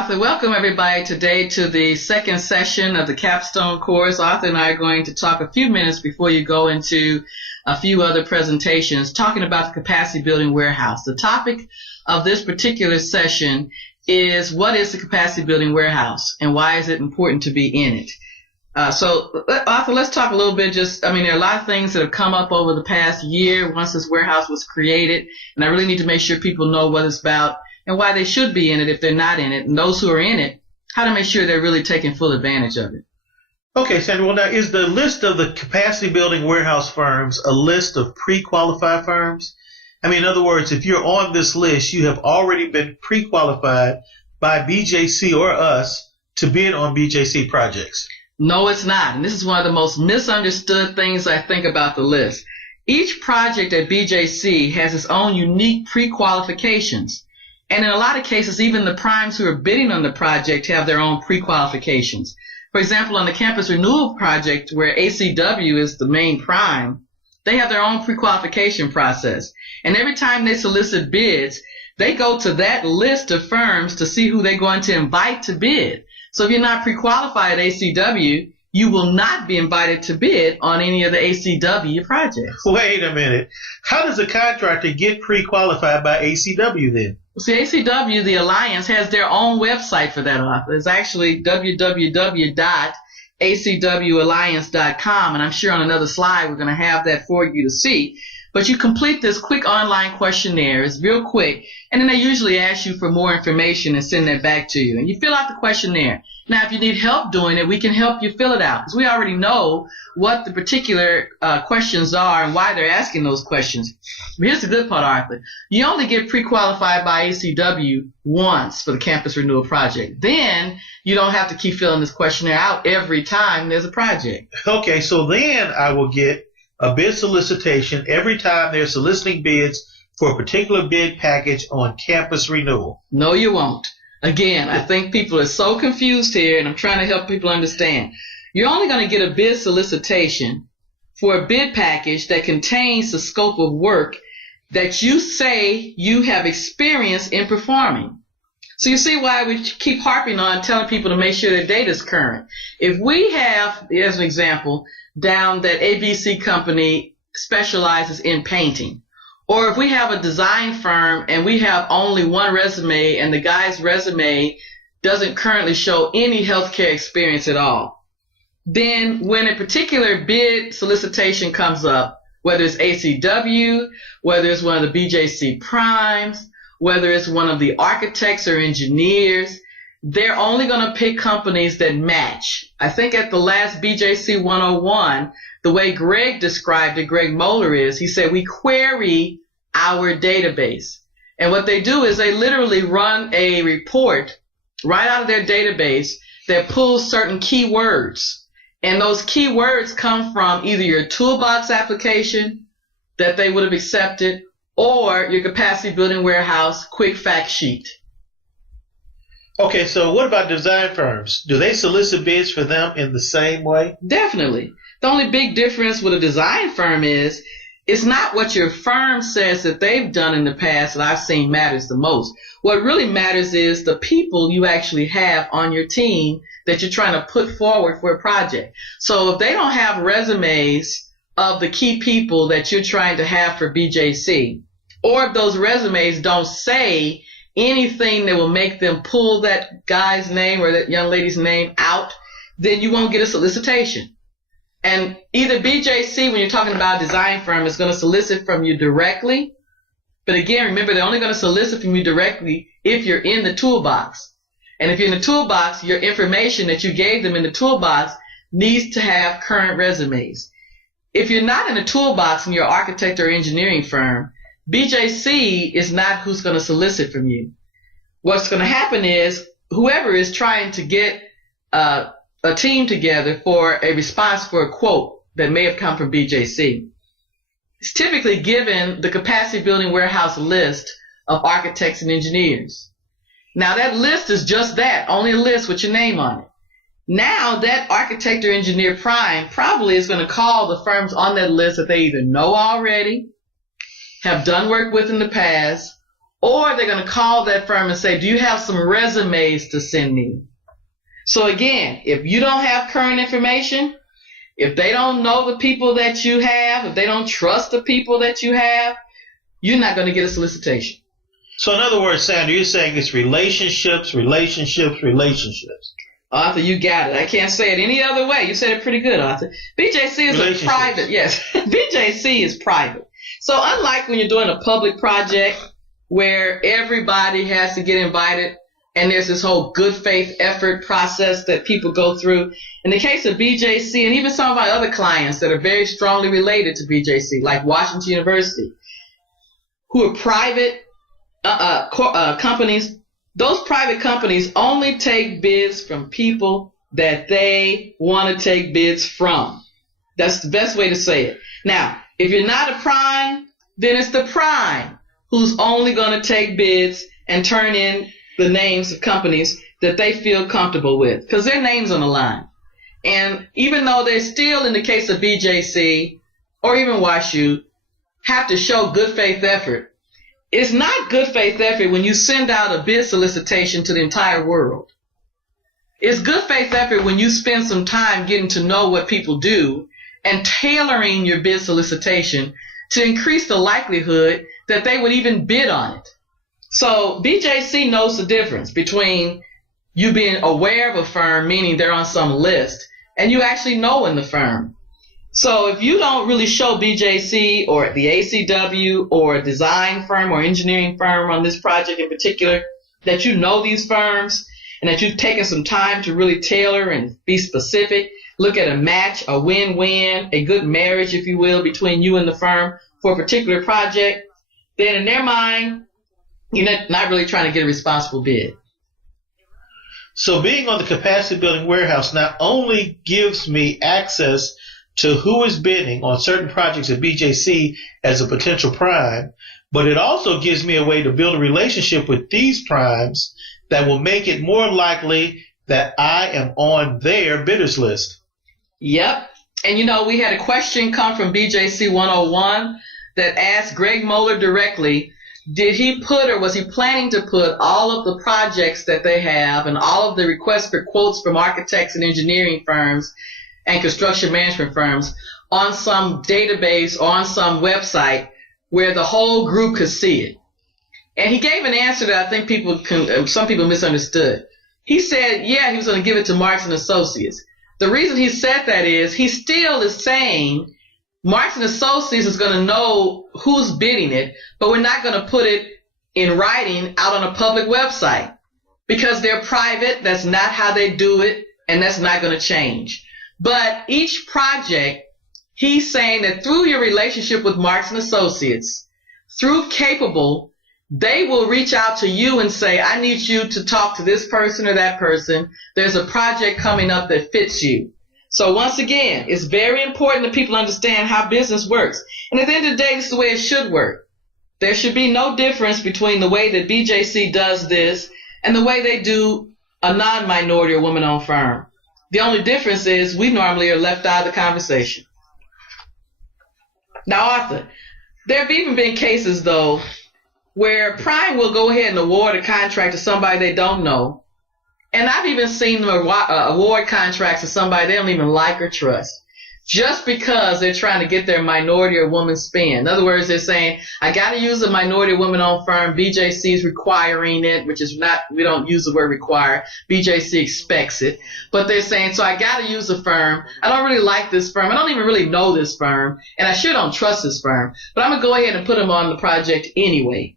Arthur. Welcome everybody today to the second session of the capstone course. Arthur and I are going to talk a few minutes before you go into a few other presentations talking about the capacity building warehouse. The topic of this particular session is what is the capacity building warehouse and why is it important to be in it? So Arthur, let's talk a little bit there are a lot of things that have come up over the past year once this warehouse was created, and I really need to make sure people know what it's about and why they should be in it if they're not in it, and those who are in it, how to make sure they're really taking full advantage of it. Okay, Sandra, well, now, is the list of the capacity building warehouse firms a list of pre-qualified firms? In other words, if you're on this list, you have already been pre-qualified by BJC or us to bid on BJC projects. No, it's not. And this is one of the most misunderstood things I think about the list. Each project at BJC has its own unique pre-qualifications. And in a lot of cases, even the primes who are bidding on the project have their own pre-qualifications. For example, on the campus renewal project, where ACW is the main prime, they have their own pre-qualification process. And every time they solicit bids, they go to that list of firms to see who they're going to invite to bid. So if you're not pre-qualified at ACW, you will not be invited to bid on any of the ACW projects. Wait a minute. How does a contractor get pre-qualified by ACW then? See, ACW, the Alliance, has their own website for that, Arthur. It's actually www.acwalliance.com, and I'm sure on another slide we're going to have that for you to see. But you complete this quick online questionnaire. It's real quick, and then they usually ask you for more information and send that back to you. And you fill out the questionnaire. Now, if you need help doing it, we can help you fill it out, because we already know what the particular questions are and why they're asking those questions. But here's the good part, Arthur. You only get pre-qualified by ACW once for the campus renewal project. Then you don't have to keep filling this questionnaire out every time there's a project. Okay, so then I will get a bid solicitation every time they're soliciting bids for a particular bid package on campus renewal. No, you won't. Again, I think people are so confused here, and I'm trying to help people understand. You're only going to get a bid solicitation for a bid package that contains the scope of work that you say you have experience in performing. So you see why we keep harping on telling people to make sure their data is current. If we have, as an example, down that ABC company specializes in painting, or if we have a design firm and we have only one resume and the guy's resume doesn't currently show any healthcare experience at all, then when a particular bid solicitation comes up, whether it's ACW, whether it's one of the BJC primes, whether it's one of the architects or engineers, they're only going to pick companies that match. I think at the last BJC 101, the way Greg described it, Greg Moeller he said, we query our database. And what they do is they literally run a report right out of their database that pulls certain keywords. And those keywords come from either your toolbox application that they would have accepted or your capacity building warehouse quick fact sheet. Okay, so what about design firms? Do they solicit bids for them in the same way? Definitely. The only big difference with a design firm is it's not what your firm says that they've done in the past that I've seen matters the most. What really matters is the people you actually have on your team that you're trying to put forward for a project. So if they don't have resumes of the key people that you're trying to have for BJC, or if those resumes don't say anything that will make them pull that guy's name or that young lady's name out, then you won't get a solicitation. And either BJC, when you're talking about a design firm, is going to solicit from you directly. But again, remember, they're only going to solicit from you directly if you're in the toolbox. And if you're in the toolbox, your information that you gave them in the toolbox needs to have current resumes. If you're not in the toolbox and you're an architect or engineering firm, BJC is not who's going to solicit from you. What's going to happen is whoever is trying to get a team together for a response for a quote that may have come from BJC is typically given the capacity building warehouse list of architects and engineers. Now that list is just that, only a list with your name on it. Now that architect or engineer prime probably is going to call the firms on that list that they either know already, have done work with in the past, or they're going to call that firm and say, do you have some resumes to send me? So again, if you don't have current information, if they don't know the people that you have, if they don't trust the people that you have, you're not going to get a solicitation. So in other words, Sandra, you're saying it's relationships. Arthur, you got it. I can't say it any other way. You said it pretty good, Arthur. BJC is a private, yes. BJC is private. So unlike when you're doing a public project where everybody has to get invited and there's this whole good faith effort process that people go through, in the case of BJC and even some of our other clients that are very strongly related to BJC, like Washington University, who are private companies, those private companies only take bids from people that they want to take bids from. That's the best way to say it. Now, if you're not a prime, then it's the prime who's only going to take bids and turn in the names of companies that they feel comfortable with, because their name's on the line. And even though they're still, in the case of BJC or even WashU, have to show good faith effort, it's not good faith effort when you send out a bid solicitation to the entire world. It's good faith effort when you spend some time getting to know what people do and tailoring your bid solicitation to increase the likelihood that they would even bid on it. So BJC knows the difference between you being aware of a firm, meaning they're on some list, and you actually knowing the firm. So if you don't really show BJC or the ACW or a design firm or engineering firm on this project in particular that you know these firms and that you've taken some time to really tailor and be specific, look at a match, a win-win, a good marriage, if you will, between you and the firm for a particular project, then in their mind, you're not really trying to get a responsible bid. So being on the capacity building warehouse not only gives me access to who is bidding on certain projects at BJC as a potential prime, but it also gives me a way to build a relationship with these primes that will make it more likely that I am on their bidders list. Yep. And we had a question come from BJC 101 that asked Greg Moeller directly, did he put or was he planning to put all of the projects that they have and all of the requests for quotes from architects and engineering firms and construction management firms on some database or on some website where the whole group could see it? And he gave an answer that I think some people misunderstood. He said, yeah, he was going to give it to Marks and Associates. The reason he said that is he still is saying Marks and Associates is going to know who's bidding it, but we're not going to put it in writing out on a public website because they're private. That's not how they do it, and that's not going to change. But each project, he's saying that through your relationship with Marks and Associates, through Capable, they will reach out to you and say, I need you to talk to this person or that person. There's a project coming up that fits you. So once again, it's very important that people understand how business works. And at the end of the day, this is the way it should work. There should be no difference between the way that BJC does this and the way they do a non-minority or woman-owned firm. The only difference is we normally are left out of the conversation. Now, Arthur, there have even been cases, though, where Prime will go ahead and award a contract to somebody they don't know. And I've even seen them award contracts to somebody they don't even like or trust, just because they're trying to get their minority or woman spin. In other words, they're saying, I got to use a minority or woman-owned firm. BJC is requiring it, which is not, we don't use the word require. BJC expects it. But they're saying, so I got to use a firm. I don't really like this firm. I don't even really know this firm. And I sure don't trust this firm. But I'm going to go ahead and put them on the project anyway.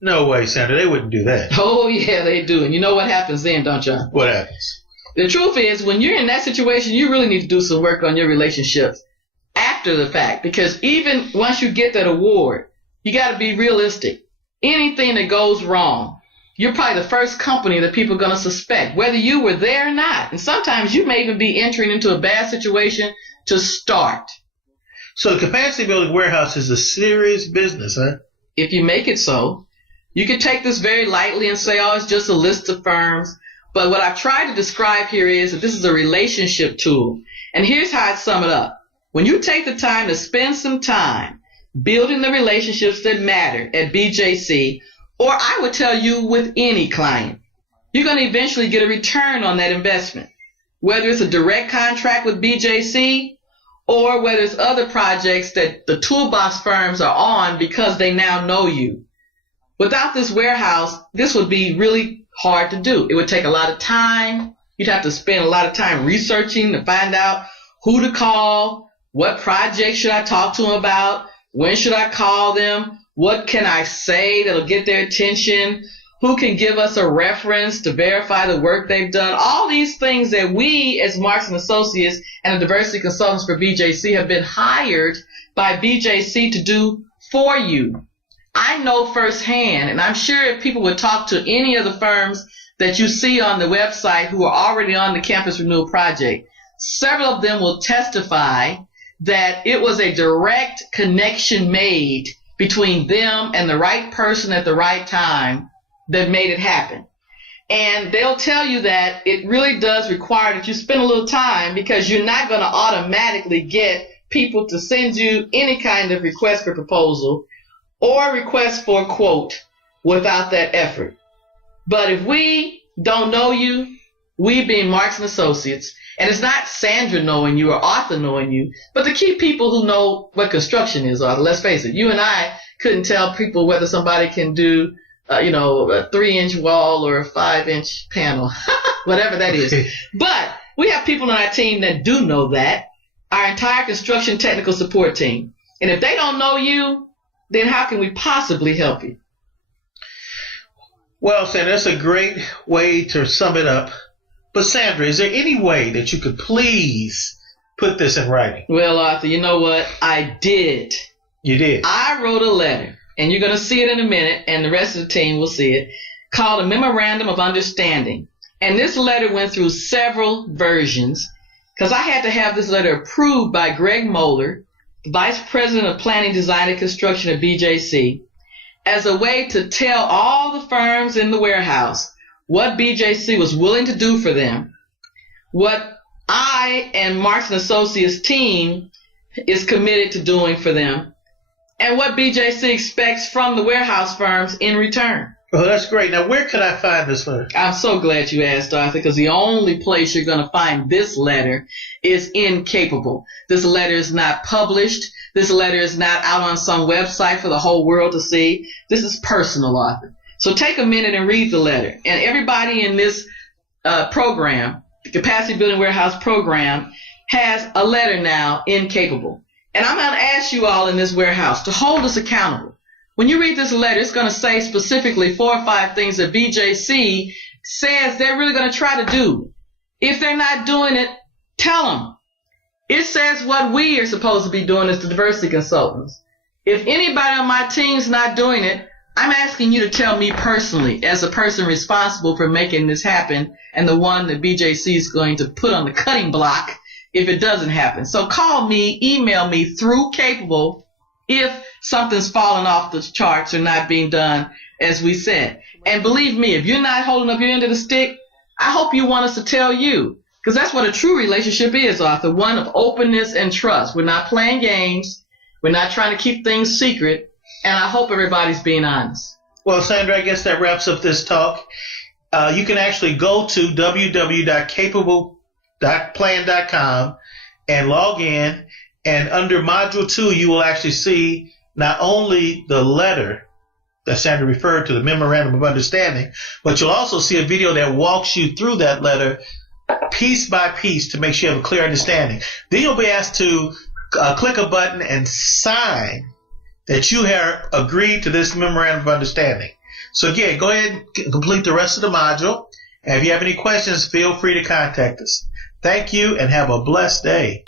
No way, Sandra. They wouldn't do that. Oh, yeah, they do. And you know what happens then, don't you? What happens? The truth is, when you're in that situation, you really need to do some work on your relationships after the fact. Because even once you get that award, you got to be realistic. Anything that goes wrong, you're probably the first company that people are going to suspect, whether you were there or not. And sometimes you may even be entering into a bad situation to start. So the capacity building warehouse is a serious business, huh? If you make it so. You can take this very lightly and say, oh, it's just a list of firms. But what I've tried to describe here is that this is a relationship tool. And here's how I'd sum it up. When you take the time to spend some time building the relationships that matter at BJC, or I would tell you with any client, you're going to eventually get a return on that investment, whether it's a direct contract with BJC or whether it's other projects that the toolbox firms are on because they now know you. Without this warehouse, this would be really hard to do. It would take a lot of time. You'd have to spend a lot of time researching to find out who to call, what project should I talk to them about, when should I call them, what can I say that'll get their attention, who can give us a reference to verify the work they've done. All these things that we as Marks & Associates and the diversity consultants for BJC have been hired by BJC to do for you. I know firsthand, and I'm sure if people would talk to any of the firms that you see on the website who are already on the Campus Renewal Project, several of them will testify that it was a direct connection made between them and the right person at the right time that made it happen. And they'll tell you that it really does require that you spend a little time, because you're not going to automatically get people to send you any kind of request for proposal or request for a quote without that effort. But if we don't know you, we being Marks & Associates, and it's not Sandra knowing you or Arthur knowing you, but the key people who know what construction is, Arthur. Let's face it, you and I couldn't tell people whether somebody can do a 3-inch wall or a 5-inch panel, whatever that is. But we have people on our team that do know that, our entire construction technical support team. And if they don't know you, then how can we possibly help you? Well, Sandra, that's a great way to sum it up. But Sandra, is there any way that you could please put this in writing? Well, Arthur, you know what? I did. You did? I wrote a letter, and you're going to see it in a minute, and the rest of the team will see it, called a Memorandum of Understanding. And this letter went through several versions, because I had to have this letter approved by Greg Moeller, the Vice President of Planning, Design, and Construction at BJC, as a way to tell all the firms in the warehouse what BJC was willing to do for them, what I and Marks & Associates team is committed to doing for them, and what BJC expects from the warehouse firms in return. Well, that's great. Now, where can I find this letter? I'm so glad you asked, Arthur, because the only place you're going to find this letter is in Capable. This letter is not published. This letter is not out on some website for the whole world to see. This is personal, Arthur. So take a minute and read the letter. And everybody in this program, the Capacity Building Warehouse program, has a letter now in Capable. And I'm going to ask you all in this warehouse to hold us accountable. When you read this letter, it's going to say specifically 4 or 5 things that BJC says they're really going to try to do. If they're not doing it, tell them. It says what we are supposed to be doing as the diversity consultants. If anybody on my team's not doing it, I'm asking you to tell me personally, as a person responsible for making this happen and the one that BJC is going to put on the cutting block if it doesn't happen. So call me, email me through Capable if something's falling off the charts or not being done as we said. And believe me, if you're not holding up your end of the stick, I hope you want us to tell you, because that's what a true relationship is, Arthur, one of openness and trust. We're not playing games. We're not trying to keep things secret. And I hope everybody's being honest. Well, Sandra, I guess that wraps up this talk. You can actually go to www.capable.plan.com and log in. And under Module 2, you will actually see not only the letter that Sandra referred to, the Memorandum of Understanding, but you'll also see a video that walks you through that letter piece by piece to make sure you have a clear understanding. Then you'll be asked to click a button and sign that you have agreed to this Memorandum of Understanding. So again, go ahead and complete the rest of the module. And if you have any questions, feel free to contact us. Thank you and have a blessed day.